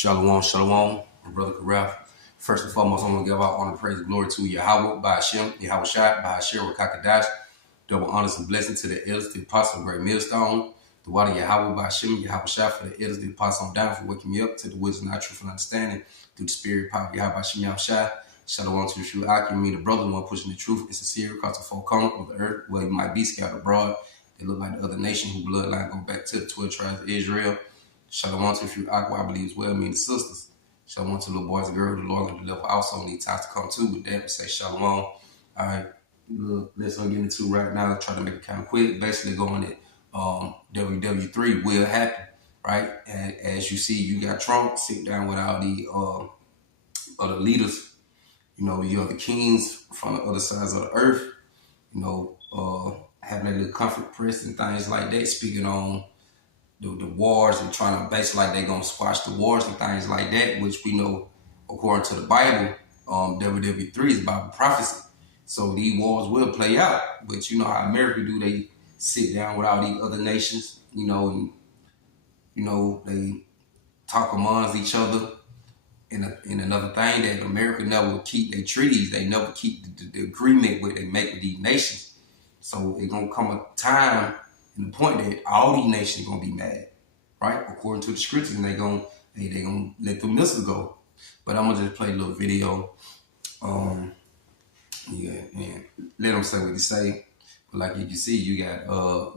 Shalom, shalom, my brother Karaf. First and foremost, I'm going to give out honor, praise, and glory to Yahawaah, by Hashem, Yahawashi, by Hashem, Rakakadash. Double honors and blessings to the elders, the apostle, great millstone. The water Yahawaah, by Hashem, Yahawashi, for the elders, the apostle, I'm down for waking me up to the wisdom, not truth, and understanding through the spirit, power of Yahawaah, Hashem, Yahawashi. Shalom to the true Akim, me, the brother, the one pushing the truth. It's sincere, cause the folk corner of the earth, where you might be scattered abroad. They look like the other nation whose bloodline go back to the 12 tribes of Israel. Shalom to the true Akim, I believe as well, me and the sisters. Shalom to little boys and girls, the Lord and the devil also need times to come too. With that, we say shalom. All right, let's get into right now. Try to make it kind of quick. Basically, going at WW3 will happen, right? And as you see, you got Trump sit down with all the other leaders. You know, you have the kings from the other sides of the earth. You know, having a little comfort press and things like that, speaking on the wars and trying to basically like they're going to squash the wars and things like that, which we know, according to the Bible, WW3 is Bible prophecy. So these wars will play out. But you know how America do, they sit down with all these other nations, you know, and, you know, they talk amongst each other. And another thing that America never keep their treaties, they never keep the agreement what they make with these nations. So it's going to come a time and the point that all these nations are going to be mad, right? According to the scriptures, and they're going to let the missiles go. But I'm going to just play a little video. Yeah, and let them say what they say. But like you can see, you got,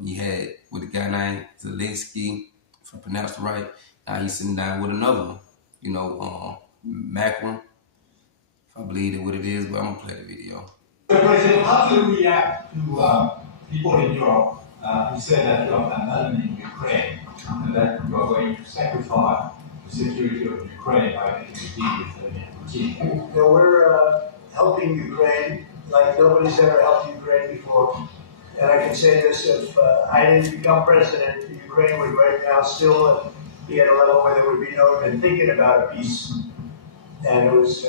you had with a guy named Zelensky, if I pronounced it right. Now he's sitting down with another one, you know, Macron, if I believe it what it is, but I'm going to play the video. President, how do you react to people in Europe who say that you are abandoning Ukraine and that you are going to sacrifice the security of Ukraine by making a deal with Putin? You know, we're helping Ukraine like nobody's ever helped Ukraine before. And I can say this, if I didn't become president, Ukraine would right now still be at a level where there would be no even thinking about a peace. And it was,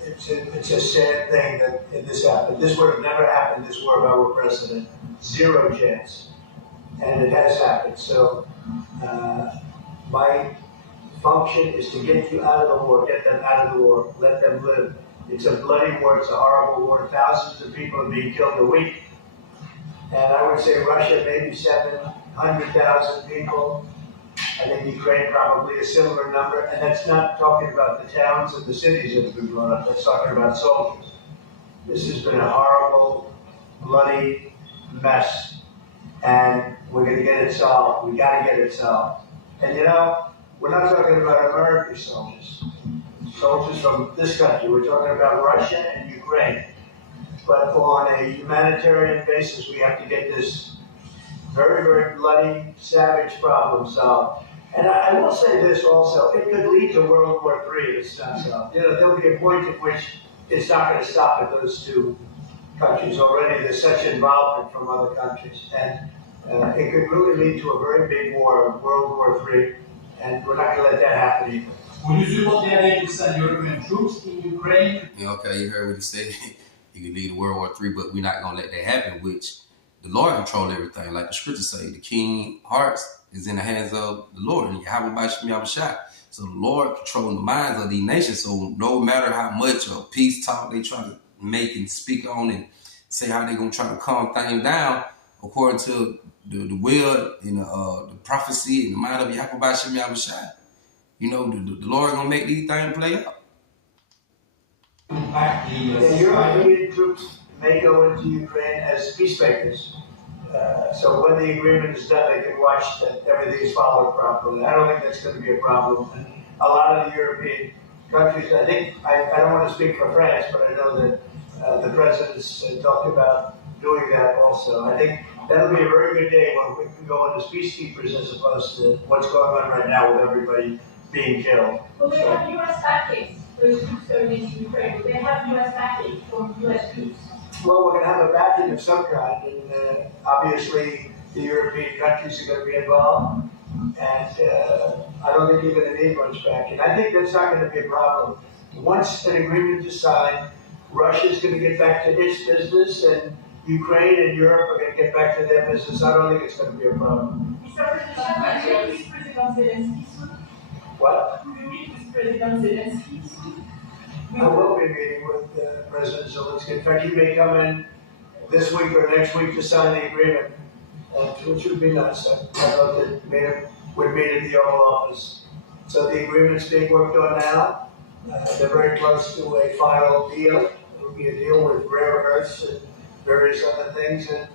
it's a sad thing that this happened. This would have never happened, this war if I were president. Zero chance. And it has happened. So my function is to get you out of the war, get them out of the war, let them live. It's a bloody war, it's a horrible war. Thousands of people are being killed a week. And I would say Russia, maybe 700,000 people. I think Ukraine probably a similar number. And that's not talking about the towns and the cities that have been blown up. That's talking about soldiers. This has been a horrible, bloody mess. And we're going to get it solved. We got to get it solved. And you know, we're not talking about American soldiers. Soldiers from this country. We're talking about Russia and Ukraine. But on a humanitarian basis, we have to get this very, very bloody, savage problem solved. And I will say this also, it could lead to World War III if it's not solved. You know, there'll be a point at which it's not going to stop at those two countries. Already there's such involvement from other countries. And it could really lead to a very big war, World War III. And we're not going to let that happen either. Would you support the idea to send European troops in Ukraine? Yeah, okay, you heard what he said. He could lead to World War III, but we're not going to let that happen, which the Lord control everything. Like the scriptures say, the king hearts is in the hands of the Lord. And Yahawashi. So the Lord controlling the minds of these nations. So no matter how much of peace talk they try to make and speak on and say how they're going to try to calm things down, according to the will and the prophecy and the mind of Yahawashi, you know, the Lord going to make these things play out. The European troops may go into Ukraine as peacemakers. So when the agreement is done, they can watch that everything is followed properly. I don't think that's going to be a problem. And a lot of the European countries, I think, I don't want to speak for France, but I know that the president's talked about doing that also. I think that'll be a very good day when we can go in as peacekeepers as opposed to what's going on right now with everybody being killed. Well, they have U.S. backing. Those troops going into Ukraine. They have U.S. backing from U.S. troops. Well, we're going to have a backing of some kind, and obviously the European countries are going to be involved, and I don't think you're going to need much backing. I think that's not going to be a problem. Once an agreement is signed, Russia's going to get back to its business, and Ukraine and Europe are going to get back to their business. I don't think it's going to be a problem. What? Will you meet with President Zelensky? I will be meeting with President Zelensky. In fact, he may come in this week or next week to sign the agreement, which would be nice. I thought that would meet at the Oval Office. So the agreement's being worked on now. They're very close to a final deal. It will be a deal with rare earths and various other things. And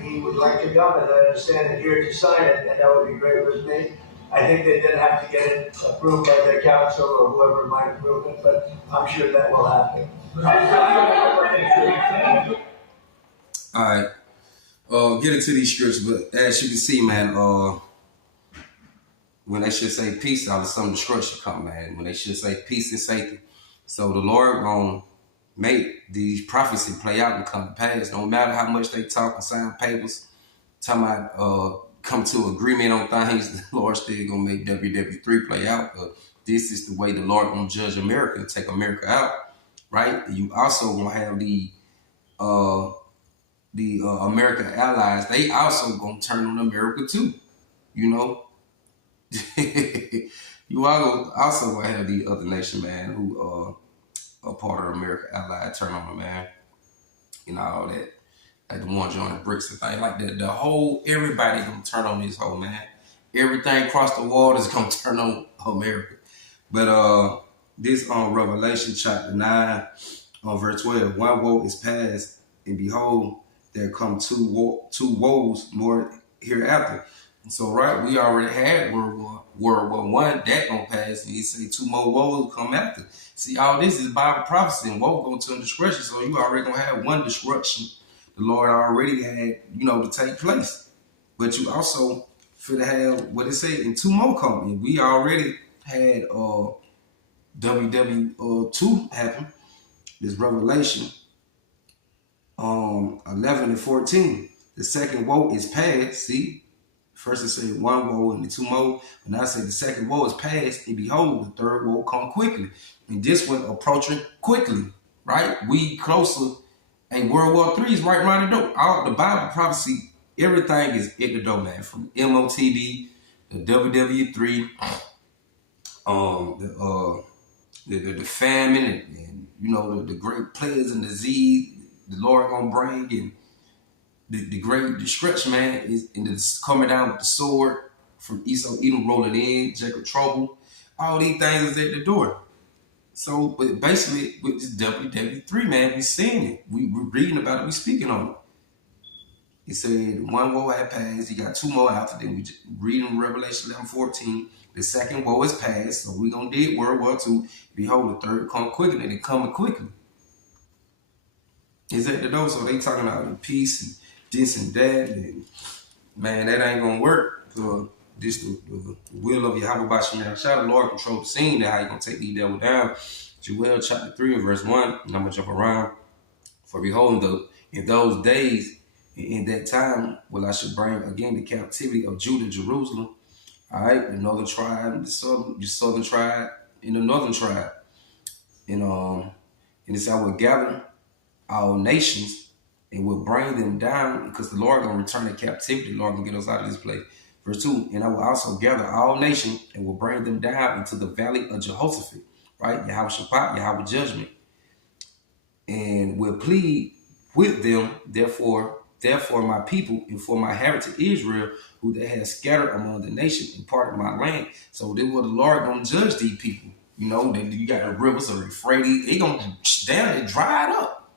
he would like to come, and I understand it here to sign it, and that would be great with me. I think they did have to get it approved by their council or whoever might approve it, but I'm sure that will happen. All right. Get into these scriptures, but as you can see, man, when they should say peace, out of some destruction come, man. When they should say peace and safety. So the Lord gonna make these prophecies play out and come to pass. No matter how much they talk and sign papers, talking about come to agreement on things, the Lord still gonna make WW3 play out. This is the way the Lord gonna judge America and take America out, right? You also gonna have the American allies. They also gonna turn on America too, you know. You also gonna have the other nation, man, who are part of the American ally turn on them, man. You know, all that. Like the one joining BRICS and things like that. The whole, everybody gonna turn on this whole, man. Everything across the world is gonna turn on America. But this on Revelation chapter 9, on verse 12, one woe is past, and behold, there come two woes more hereafter. And so, right, we already had World War I, that gonna pass, and he say two more woes come after. See, all this is Bible prophecy, and woe going to destruction. So you already gonna have one destruction the Lord already had, to take place. But you also finna have what it say in two more coming. We already had WW2 happen. This Revelation 11 and 14. The second woe is past. See, first it said one woe and the two more. And now I say the second woe is past, and behold, the third woe come quickly. And this one approaching quickly, right? We closer. And World War III is right around the door. All the Bible prophecy, everything is at the door, man. From MOTB, the WW3, the famine, and the great plagues and disease the Lord gonna bring, and the great destruction, man, is and it's coming down with the sword from Esau Edom rolling in, Jacob trouble. All these things is at the door. So, but basically, with this WW3, man, we seeing it. We're reading about it. We speaking on it. He said one woe had passed. He got two more after. Then we reading Revelation 11:14. The second woe is past. So we gonna do World War II. Behold, the third come quickly, and it coming quickly. It's at the door. So they talking about the peace and this and that. And man, that ain't gonna work. This the will of Yahawashi. Shout out, Lord, control the scene. That how you gonna take these devil down. Joel chapter 3 and verse 1. And I'm gonna jump around. For behold, in those days, in that time, I should bring again the captivity of Judah and Jerusalem. All right, the northern tribe, the southern tribe, and the northern tribe. And it's I will gather our nations and will bring them down, because the Lord gonna return the captivity. The Lord gonna get us out of this place. Verse 2, and I will also gather all nations and will bring them down into the valley of Jehoshaphat, right? Yahawashi, Yahweh judgment. And will plead with them, therefore my people, and for my heritage Israel, who they have scattered among the nations and part of my land. So this was the Lord gonna judge these people. You got the rivers of Euphrates, they gonna down and dry it up.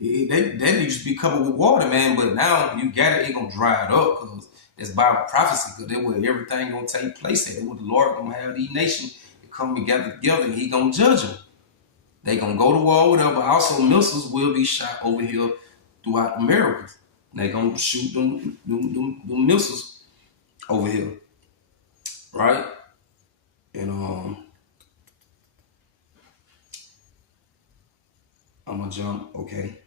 They used to be covered with water, man, but now you got it gonna dry it up, because it's Bible prophecy, because that's where everything gonna take place at. That's where the Lord gonna have these nations to come together, and he gonna judge them. They gonna go to war, whatever, but also missiles will be shot over here throughout America. They gonna shoot them missiles over here, right? And I'm gonna jump, okay.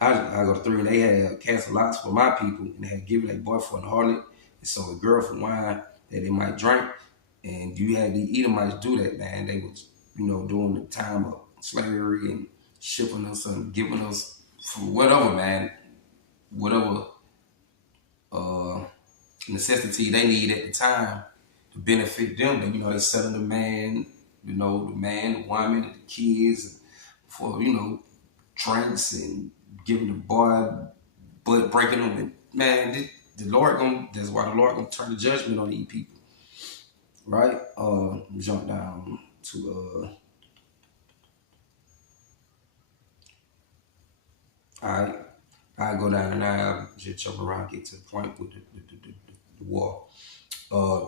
I go to 3, and they had cast lots for my people, and they had given a boy for an harlot, and so a girl for wine that they might drink. And you had the Edomites do that, man. They was, during the time of slavery and shipping us and giving us for whatever, man, whatever necessity they need at the time to benefit them. And, they selling the man, the man, the woman, the kids for, drinks and giving the boy butt breaking them. And, man, that's why the Lord gonna turn the judgment on these people. Right? Jump down to I go down and I just jump around, get to the point with the war.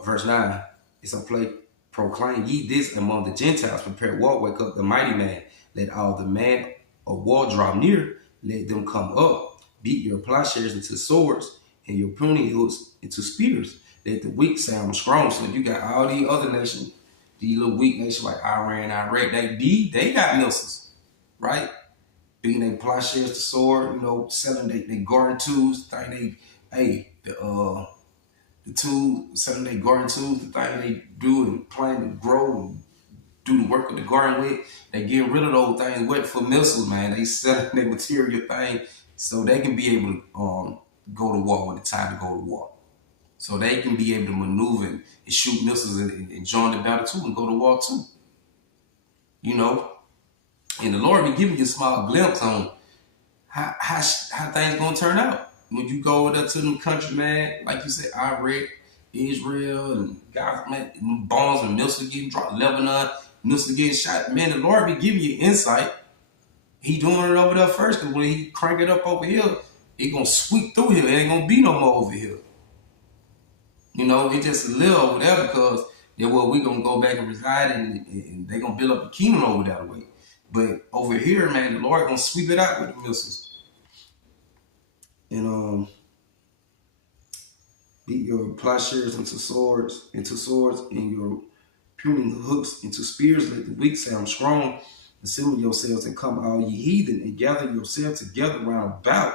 Verse 9, it's a play. Proclaim ye this among the Gentiles, prepare war, wake up the mighty man. Let all the men of war draw near, let them come up. Beat your plowshares into swords and your pruning hooks into spears. Let the weak sound strong. So you got all these other nations, these little weak nations like Iran, Iraq, they got missiles, right? Beating their plowshares to sword, selling their garden tools, the tools, selling their garden tools, the thing they do and plan to grow and do the work of the garden with. They get rid of those things with for missiles, man. They selling their material thing so they can be able to go to war when it's time to go to war. So they can be able to maneuver and shoot missiles and join the battle too and go to war too. And the Lord be giving you a small glimpse on how things gonna turn out. When you go over there to them country, man, like you said, Iraq, Israel, and God, man, bombs and missiles getting dropped, Lebanon, missiles getting shot. Man, the Lord be giving you insight. He doing it over there first, because when he crank it up over here, it gonna sweep through here. It ain't gonna be no more over here. It just a little over there because we gonna go back and reside and they gonna build up a kingdom over that way. But over here, man, the Lord gonna sweep it out with the missiles. And beat your plowshares into swords, and your pruning hooks into spears. Let the weak sound strong. Assemble yourselves and come, all ye heathen, and gather yourselves together round about.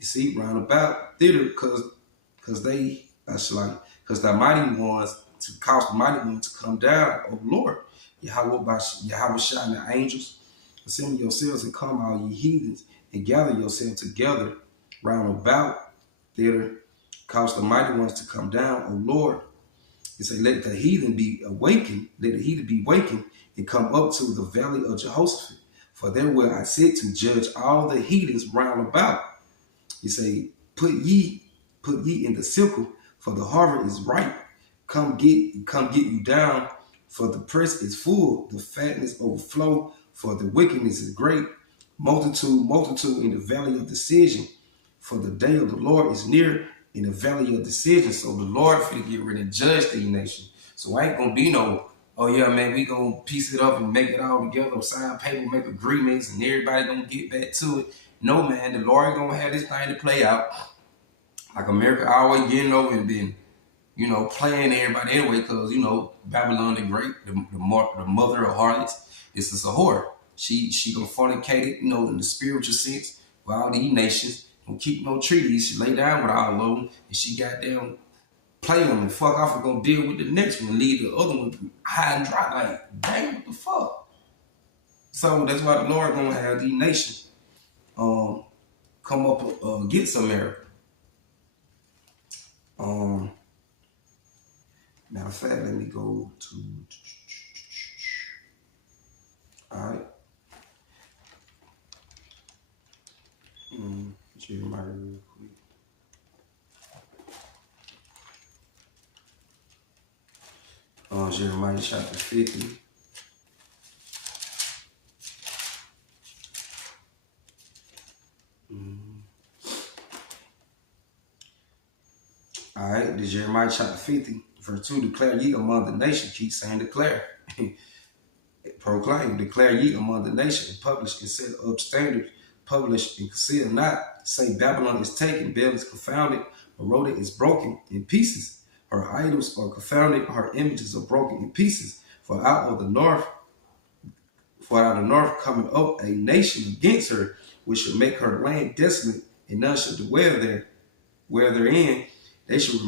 You see, round about thither, because the mighty ones, to cause the mighty ones to come down, O Lord. Yahawashi and the angels, assemble yourselves and come, all ye heathens, and gather yourselves together round about thither, cause the mighty ones to come down, O Lord. It say, let the heathen be awakened, and come up to the valley of Jehoshaphat. For there will I sit to judge all the heathens round about. He say, put ye in the sickle, for the harvest is ripe. Come get you down, for the press is full, the fatness overflow, for the wickedness is great. Multitude in the valley of decision. For the day of the Lord is near in the valley of decision. So the Lord finna get ready to judge the nation. So I ain't gonna be no, oh yeah, man, we gonna piece it up and make it all together, sign paper, make agreements, and everybody gonna get back to it. No, man, the Lord gonna have this thing to play out. Like America always getting over and been, playing everybody anyway, because, Babylon the Great, the mother of harlots, is just a whore. She gonna fornicate it, in the spiritual sense with all these nations. Don't keep no treaties. She lay down with all of them, and she goddamn play them and fuck off and gonna deal with the next one and leave the other one high and dry. Like, dang, what the fuck? So that's why the Lord gonna have these nations come up against America. Matter of fact, let me go to. All right. Jeremiah real quick. Jeremiah chapter 50. All right, this Jeremiah chapter 50, verse 2, declare ye among the nations, keep saying declare. Proclaim, declare ye among the nations, publish and set up standards, publish and conceal not. Say Babylon is taken, Bel is confounded, Merodah is broken in pieces. Her idols are confounded, her images are broken in pieces. For out of the north coming up a nation against her, which shall make her land desolate, and none shall dwell there. Where therein they shall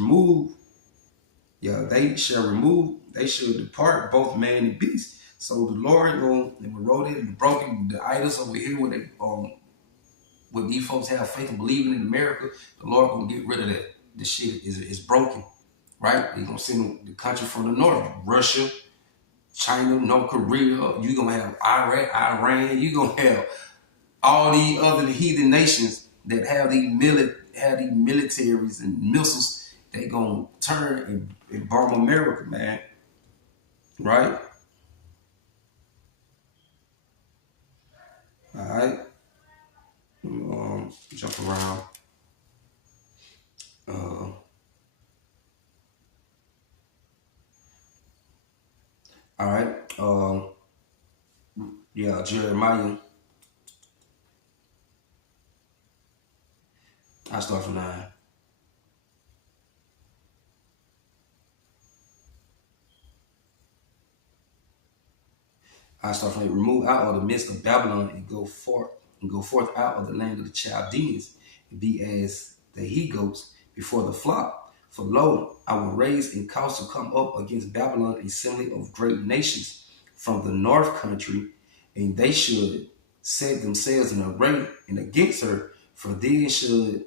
depart both man and beast. So the Lord and Merodah and the broken, the idols over here where these folks have faith and believing in America, the Lord gonna get rid of that. the shit is broken, right? They're gonna send the country from the north, Russia, China, North Korea. You gonna have Iraq, Iran. You gonna have all these other heathen nations that have these militaries and missiles. They gonna turn and bomb America, man. Right? All right. Jump around. All right. Yeah, Jeremiah. I start from 9. I start from 8. Remove out of the midst of Babylon and go forth out of the land of the Chaldeans, and be as the he goats before the flock. For lo, I will raise and cause to come up against Babylon a assembly of great nations from the north country, and they should set themselves in array and against her. For then she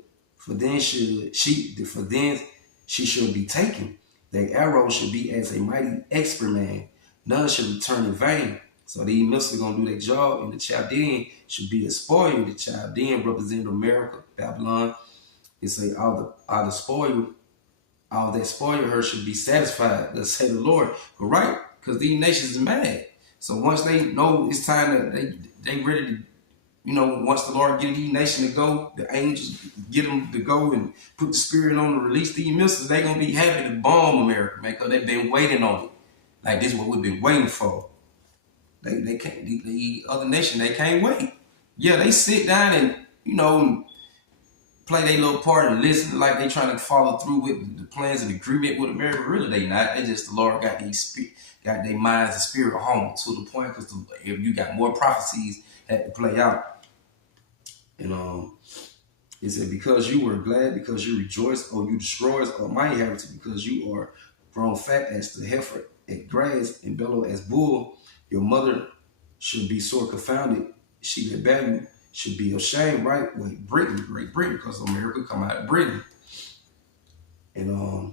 should be taken. Their arrow should be as a mighty expert man. None should return in vain. So these missiles are gonna do their job, and the Chaldean should be a spoil. The Chaldean represent America, Babylon. It say all that spoil her should be satisfied. Thus say the Lord. But right, because these nations is mad. So once they know it's time that they ready to, once the Lord get these nations to go, the angels get them to go and put the spirit on to release these missiles, they gonna be happy to bomb America, man, because they've been waiting on it. Like this is what we've been waiting for. They can't. The other nation, they can't wait. Yeah, they sit down and play their little part and listen like they trying to follow through with the plans and agreement with America. Really, they not. They just the Lord got their minds and spirit home to the point because if you got more prophecies had to play out, and it said because you were glad, because you rejoiced, or you destroyed my inheritance, because you are grown fat as the heifer at grass and bellow as bull. Your mother should be sore confounded. She that bare you should be ashamed, right? With Britain, Great Britain, because America come out of Britain. And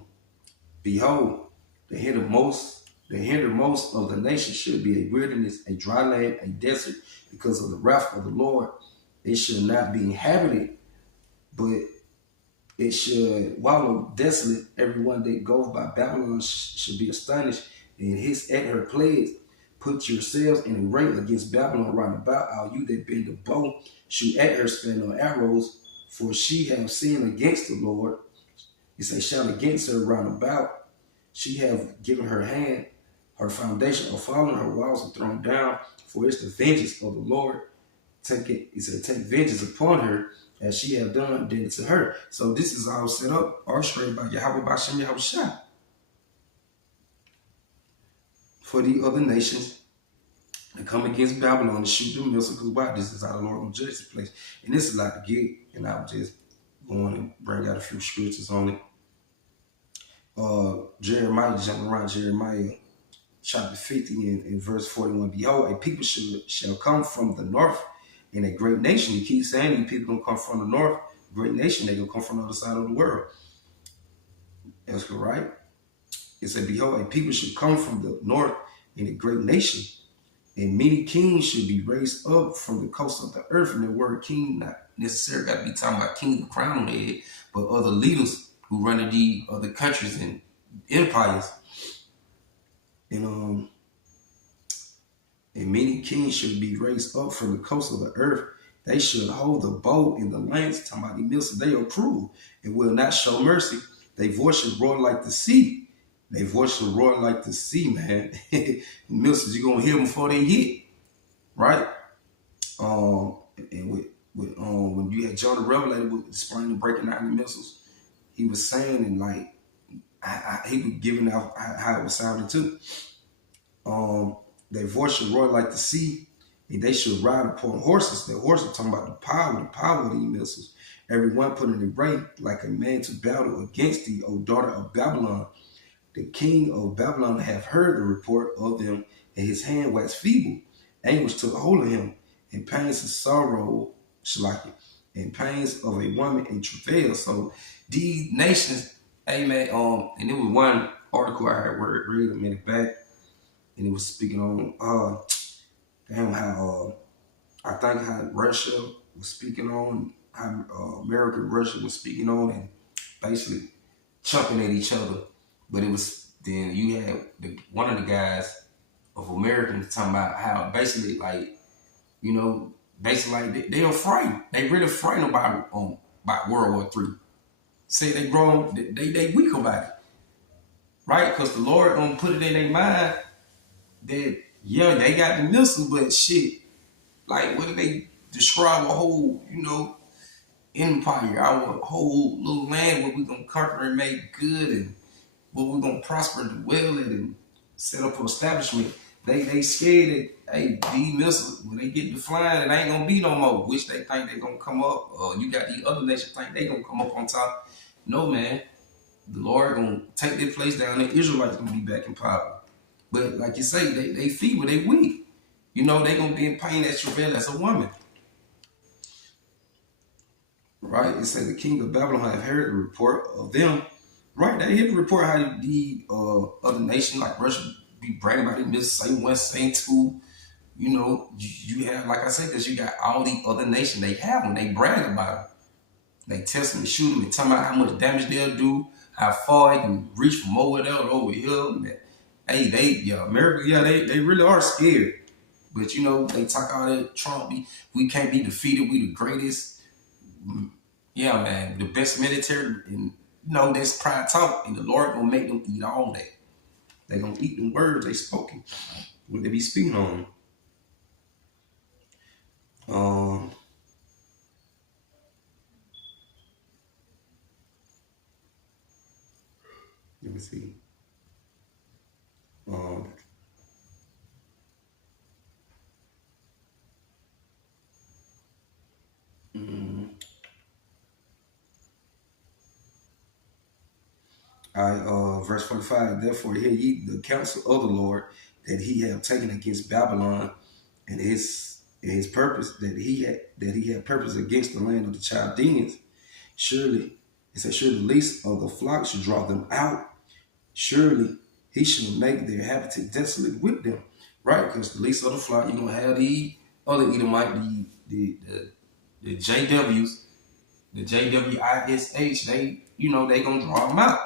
behold, the hindermost of the nations should be a wilderness, a dry land, a desert, because of the wrath of the Lord. It should not be inhabited, but it should wallow desolate. Everyone that goes by Babylon should be astonished and hiss at her plagues. Put yourselves in array against Babylon round about. All you that bend the bow, shoot at her, spend on arrows, for she have sinned against the Lord. He say, shout against her round about. She have given her hand, her foundation are fallen, her walls are thrown down, for it's the vengeance of the Lord. He said, take vengeance upon her, as she have done to her. So this is all set up, orchestrated by Yahawashi by Shem Yahawashi. For the other nations to come against Babylon and shoot them missiles, because why? This is how the Lord will judge this place. And this is like to get, and I'll just go on and bring out a few scriptures on it. Jeremiah, jumping around Jeremiah chapter 50 and verse 41. Behold, a people shall come from the north, and a great nation. He keeps saying these people gonna come from the north, great nation, they're gonna come from the other side of the world. That's good, right? It said, behold, a people should come from the north, and a great nation, and many kings should be raised up from the coast of the earth. And the word king not necessarily got to be talking about king with a crown on their head, but other leaders who run the other countries and empires. And many kings should be raised up from the coast of the earth. They should hold the bow in the lance. Talking about the missiles, they are cruel and will not show mercy. Their voice should roar like the sea. Their voice should roar like the sea, man. Missiles, you're gonna hear them before they hit, right? And when you had John the Revelator was explaining breaking down the missiles, he was saying and like he was giving out how it was sounding too. Their voice should roar like the sea, and they should ride upon horses. The horses talking about the power of these missiles. Everyone put in array like a man to battle against thee, O daughter of Babylon. The king of Babylon have heard the report of them, and his hand waxed feeble. Anguish took hold of him, and pains and sorrow, and pains of a woman in travail. So these nations, amen. And it was one article I had read a minute back, and it was speaking on how I think how Russia was speaking on, how America and Russia was speaking on, and basically chopping at each other. But it was then you had one of the guys of Americans talking about how basically like, you know, basically like they're afraid. They really frightened about World War III. Say they grown, they weak about it, right? Because the Lord gonna put it in their mind that yeah, they got the missiles, but shit, like what if they describe a whole, you know, empire, our whole little land where we gonna conquer and make good, and where we gonna prosper and dwell it and set up an establishment. They scared that hey, these missiles when they get to flying, it ain't gonna be no more. Which they think they gonna come up. You got these other nations think they gonna come up on top. No man, the Lord gonna take their place down. The Israelites gonna be back in power. But like you say, they feeble, they weak. You know they gonna be in pain as travail as a woman. Right? It said the king of Babylon have heard the report of them. Right? They hear the report how the other nation like Russia be bragging about it, this saying one, saying two. You know, you have, like I said, because you got all the other nations they have when they brag about it. They test them and shoot them and tell them how much damage they'll do, how far it can reach from over there to over here. Hey, America, they really are scared. But you know, they talk all that Trump, we can't be defeated, we the greatest. Yeah, man, the best military, and you know, that's pride talk, and the Lord gonna make them eat all that. They gonna eat the words they spoken, what they be speaking on. Let me see. Um, verse 45. Therefore, hear ye the counsel of the Lord that he have taken against Babylon, and his purpose that he had purpose against the land of the Chaldeans. Surely, it said, surely the least of the flock should draw them out. Surely he shall make their habitat desolate with them. Right? Because the least of the flock, you're gonna have the other Edomite, the JWs, the JWISH, they gonna draw them out.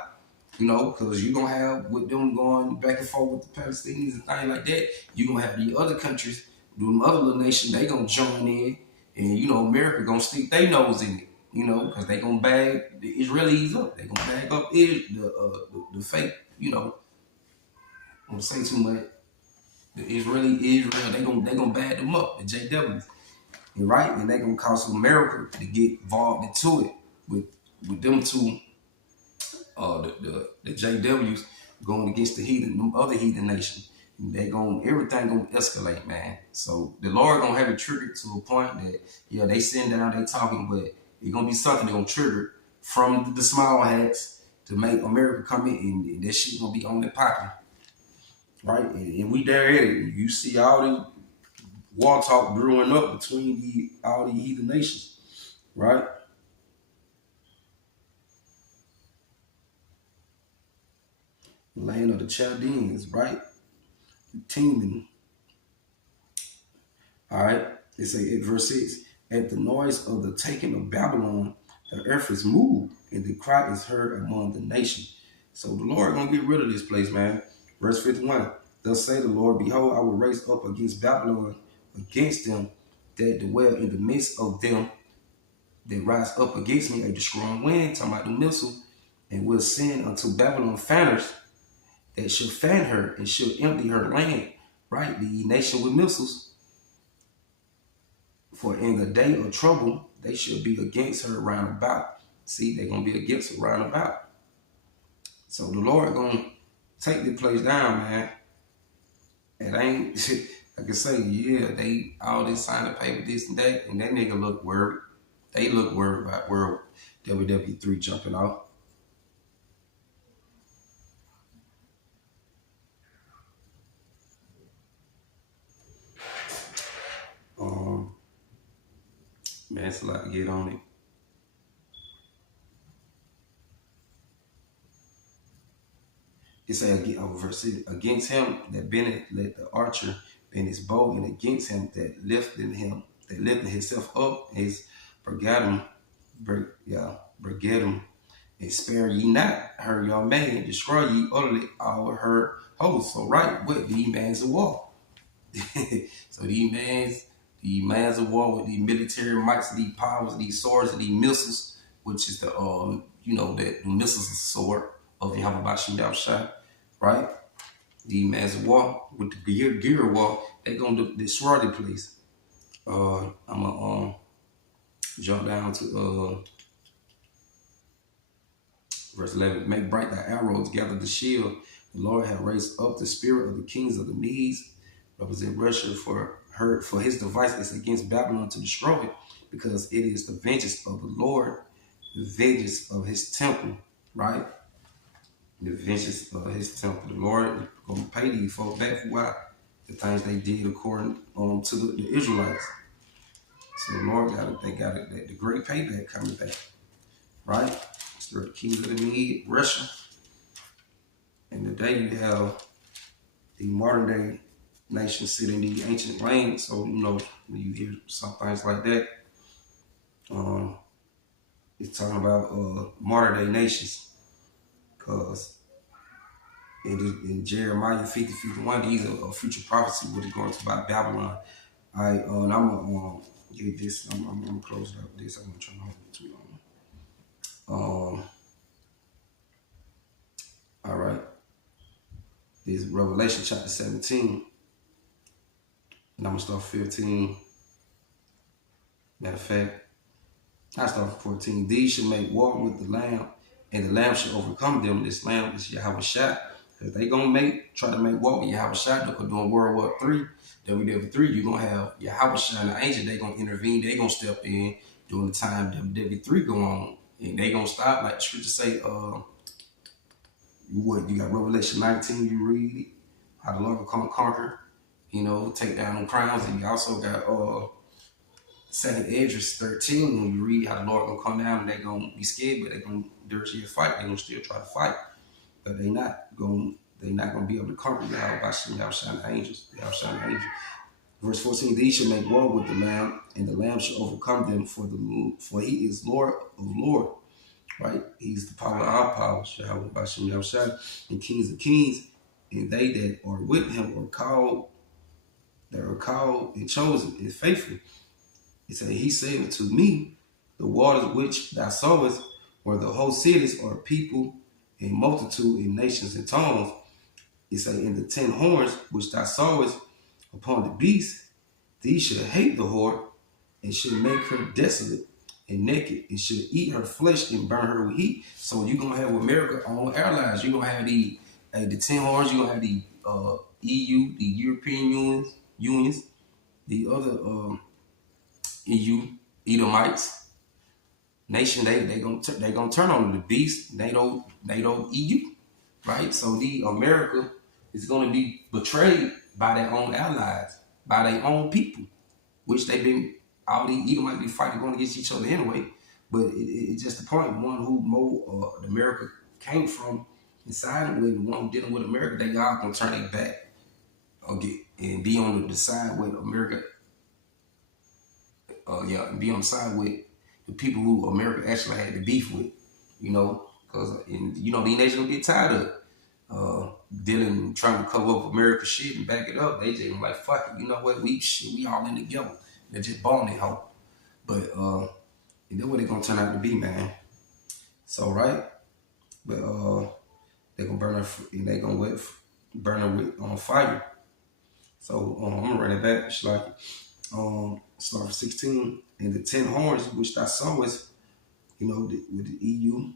You know, because you're gonna have with them going back and forth with the Palestinians and things like that, you're gonna have the other countries, them other little nations, they gonna join in, and you know, America gonna stick their nose in it, you know, because they gonna bag the Israelis up, they gonna bag up the fake, you know, I don't say too much. The Israel, they gonna bag them up, the JWs, and right, and they gonna cause America to get involved into it with them two. The JWs going against the heathen, them other heathen nations. Everything gonna escalate, man. So the Lord gonna have it triggered to a point that, yeah, they sitting down, they talking, but it's gonna be something that gonna trigger from the small hats to make America come in, and that shit gonna be on their pocket, right? And we there at it. You see all the war talk brewing up between all the heathen nations, right? Land of the Chaldeans, right? Teeming. All right. They say at verse 6, at the noise of the taking of Babylon, the earth is moved, and the cry is heard among the nations. So the Lord gonna get rid of this place, man. Verse 51, thus say the Lord, behold, I will raise up against Babylon, against them that dwell in the midst of them that rise up against me, a strong wind, talking about the missile, and will send unto Babylon fanners that shall fan her and shall empty her land, right? The nation with missiles. For in the day of trouble, they shall be against her round about. See, they're going to be against her round about. So the Lord going to take the place down, man. It ain't, like I say, yeah, they all this sign the paper, this and that nigga look worried. They look worried about World WW3 jumping off. Man, it's a lot to get on it. It say verse 6, against him that bendeth let the archer bend his bow, and against him that lifted himself up is Brigadum, and spare ye not her young man, destroy ye utterly all her hosts. So right, what these mans of war. So these mans of war with these military mights, these powers, these swords, these missiles, which is the the missiles is the sword of Yahawashi, right? These mans of war with the gear of war, they gonna destroy the place. I'm gonna jump down to verse 11. Make bright thy arrows, gather the shield. The Lord hath raised up the spirit of the kings of the Medes, represent Russia for his device is against Babylon to destroy it, because it is the vengeance of the Lord, the vengeance of his temple, right? The vengeance of his temple. The Lord is gonna pay these folks back for what the things they did according to the Israelites. So the Lord got the great payback coming back, right? So the kings of the Medes, Russia, and today you have the modern day nations sitting in the ancient lands. So when you hear some things like that, it's talking about modern day nations, because in Jeremiah 50:51, these are future prophecy what is going to about Babylon. All right, and I'm gonna get this. I'm gonna close up this. I'm gonna try not to hold it too long. All right, this is Revelation chapter 17, and I'm gonna start 15. Matter of fact, I start from 14. These shall make war with the Lamb, and the Lamb shall overcome them. This Lamb is Yahawashi. If they gonna try to make war with Yahawashi, because during World War III, WW3, you're gonna have Yahawashi and the angel. They gonna intervene. They gonna step in during the time WW3 go on, and they gonna stop. Like the scripture say, you got Revelation 19. You read how the Lord will come and conquer. Take down them crowns, and you also got 2nd Esdras 13, when you read how the Lord gonna come down and they gonna be scared, but they gonna dirty a fight. They gonna still try to fight, but they not gonna be able to conquer Yahawashi and the angels. Verse 14: These shall make war with the Lamb, and the Lamb shall overcome them. For he is Lord of lords, right? He's the power of our power, Yahawashi, and kings of kings, and they that are with him are called and chosen and faithful. He said to me, the waters which thou sawest were the whole cities, or people and multitude and nations and tongues. In the 10 horns which thou sawest upon the beast, these shall hate the whore, and shall make her desolate and naked, and shall eat her flesh and burn her with heat. So you're gonna have America on airlines. You're gonna have the 10 horns. You're gonna have the EU, the European unions, the other EU, Edomites nation. They gonna turn on the beast. NATO, EU, right? So the America is gonna be betrayed by their own allies, by their own people, which they've been. All the Edomites be fighting going against each other anyway. But it's just the point. One who America came from inside with, one who dealing with America, they all gonna turn their back and be on the side with America. Be on the side with the people who America actually had the beef with, because these nations don't get tired of trying to cover up America shit and back it up. They just like, fuck it, you know what, we all in together. They're just balling it out. But that's what they're gonna turn out to be, man. So right, but they're gonna burn her, and they're gonna burn her on fire. So I'm gonna run it back. It's like start from 16, and the 10 horns which thou sawest, with the EU,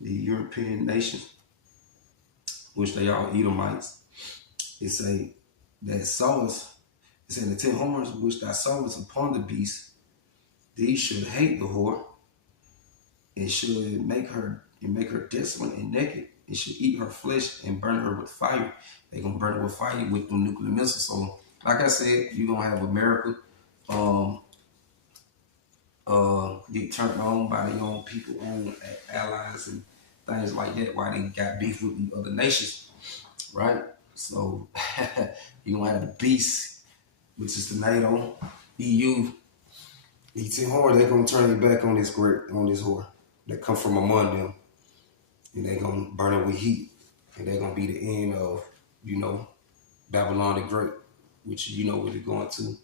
the European nations, which they are Edomites. It say that sawest. It said the 10 horns which thou sawest upon the beast, these should hate the whore, and should make her desolate and naked, and should eat her flesh and burn her with fire. They gonna burn her with fire with the nuclear missiles. So, like I said, you're gonna have America get turned on by their own people, own allies and things like that, why they got beef with the other nations, right? So you're gonna have the beast, which is the NATO, EU, E10 whore, they're gonna turn their back on this whore that come from among them. And they're gonna burn it with heat. And they're gonna be the end of, Babylon the Great, which you know what they're going to,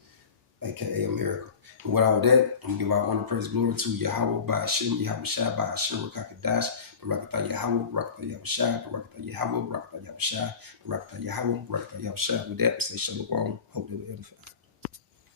aka America. But without that, I'm gonna give our honor, praise, glory to Yahawah by Hashem, Yahawashi by Hashem, Rakakadash, Barakatah Yahawah, Barakatah Yahawashi, Barakatah Yahawah, Barakatah Yahawashi, Barakatah Yahawah, Barakatah Yahawashi. With that, say shalom. Hope they will edify.